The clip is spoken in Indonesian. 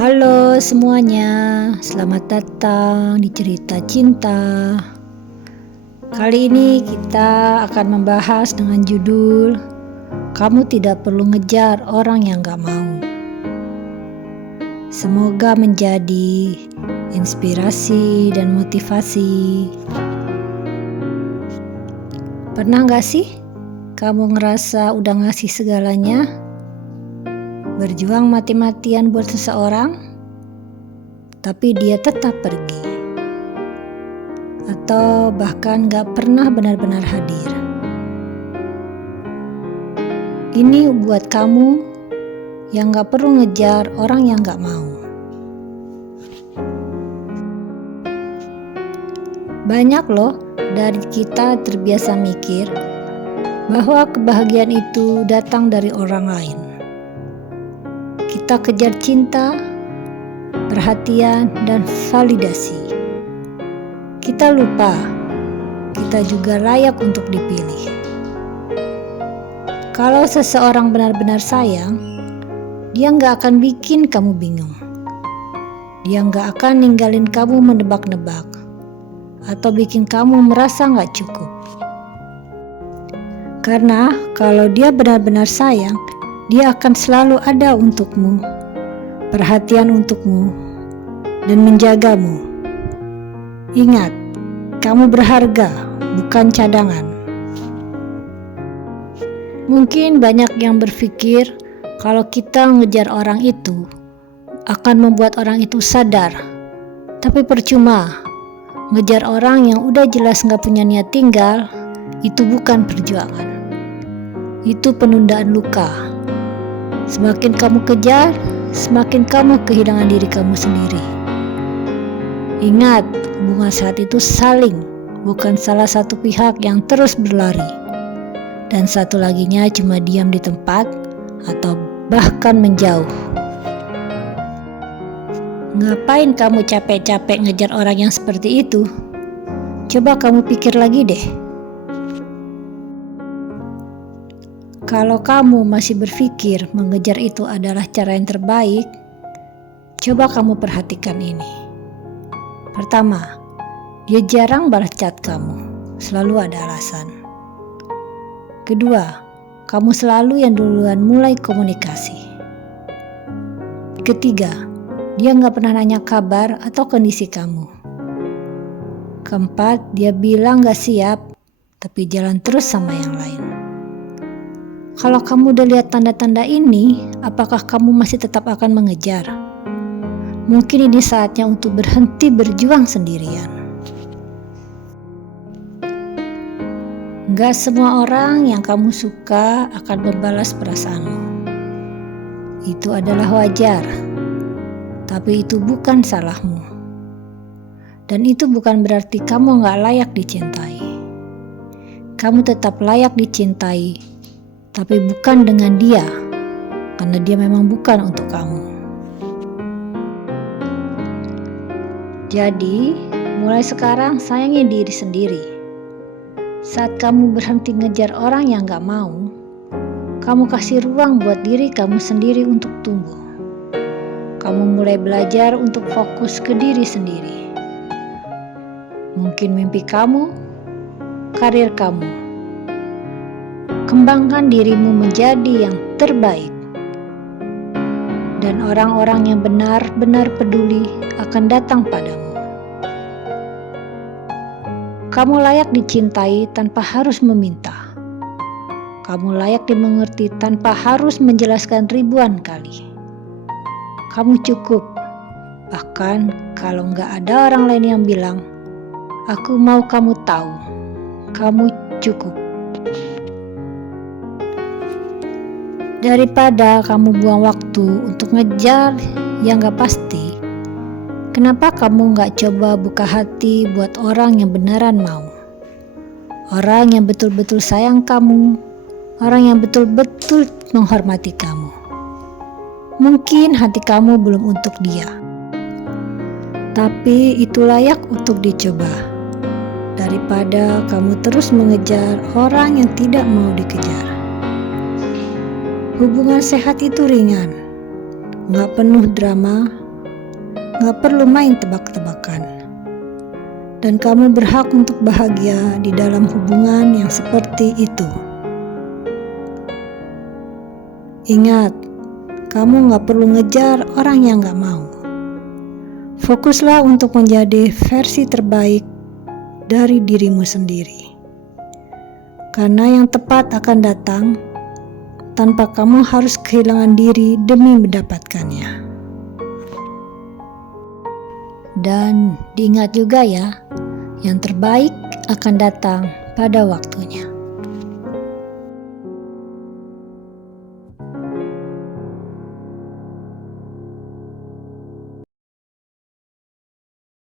Halo semuanya, selamat datang di cerita cinta. Kali ini kita akan membahas dengan judul Kamu Tidak Perlu Ngejar Orang Yang Gak Mau. Semoga menjadi inspirasi dan motivasi. Pernah gak sih kamu ngerasa udah ngasih segalanya, berjuang mati-matian buat seseorang, tapi dia tetap pergi, atau bahkan gak pernah benar-benar hadir? Ini buat kamu yang gak perlu ngejar orang yang gak mau. Banyak loh dari kita terbiasa mikir bahwa kebahagiaan itu datang dari orang lain. Kita kejar cinta, perhatian, dan validasi. Kita lupa, kita juga layak untuk dipilih. Kalau seseorang benar-benar sayang, dia nggak akan bikin kamu bingung. Dia nggak akan ninggalin kamu menebak-nebak, atau bikin kamu merasa nggak cukup. Karena kalau dia benar-benar sayang, dia akan selalu ada untukmu, perhatian untukmu, dan menjagamu. Ingat, kamu berharga, bukan cadangan. Mungkin banyak yang berpikir kalau kita ngejar orang itu akan membuat orang itu sadar. Tapi percuma, ngejar orang yang udah jelas gak punya niat tinggal, itu bukan perjuangan. Itu penundaan luka. Semakin kamu kejar, semakin kamu kehilangan diri kamu sendiri. Ingat, hubungan sehat itu saling, bukan salah satu pihak yang terus berlari, dan satu laginya cuma diam di tempat atau bahkan menjauh. Ngapain kamu capek-capek ngejar orang yang seperti itu? Coba kamu pikir lagi deh. Kalau kamu masih berpikir mengejar itu adalah cara yang terbaik, coba kamu perhatikan ini. Pertama, dia jarang balas chat kamu, selalu ada alasan. Kedua, kamu selalu yang duluan mulai komunikasi. Ketiga, dia gak pernah nanya kabar atau kondisi kamu. Keempat, dia bilang gak siap, tapi jalan terus sama yang lain. Kalau kamu udah lihat tanda-tanda ini, apakah kamu masih tetap akan mengejar? Mungkin ini saatnya untuk berhenti berjuang sendirian. Gak semua orang yang kamu suka akan membalas perasaanmu. Itu adalah wajar, tapi itu bukan salahmu. Dan itu bukan berarti kamu gak layak dicintai. Kamu tetap layak dicintai, tapi bukan dengan dia, karena dia memang bukan untuk kamu. Jadi, mulai sekarang sayangi diri sendiri. Saat kamu berhenti ngejar orang yang gak mau, kamu kasih ruang buat diri kamu sendiri untuk tumbuh. Kamu mulai belajar untuk fokus ke diri sendiri. Mungkin mimpi kamu, karir kamu. Kembangkan dirimu menjadi yang terbaik. Dan orang-orang yang benar-benar peduli akan datang padamu. Kamu layak dicintai tanpa harus meminta. Kamu layak dimengerti tanpa harus menjelaskan ribuan kali. Kamu cukup, bahkan kalau nggak ada orang lain yang bilang, aku mau kamu tahu, kamu cukup. Daripada kamu buang waktu untuk ngejar yang gak pasti, kenapa kamu gak coba buka hati buat orang yang beneran mau? Orang yang betul-betul sayang kamu, orang yang betul-betul menghormati kamu. Mungkin hati kamu belum untuk dia, tapi itu layak untuk dicoba. Daripada kamu terus mengejar orang yang tidak mau dikejar. Hubungan sehat itu ringan, gak penuh drama, gak perlu main tebak-tebakan. Dan kamu berhak untuk bahagia di dalam hubungan yang seperti itu. Ingat, kamu gak perlu ngejar orang yang gak mau. Fokuslah untuk menjadi versi terbaik dari dirimu sendiri. Karena yang tepat akan datang tanpa kamu harus kehilangan diri demi mendapatkannya. Dan diingat juga ya, yang terbaik akan datang pada waktunya.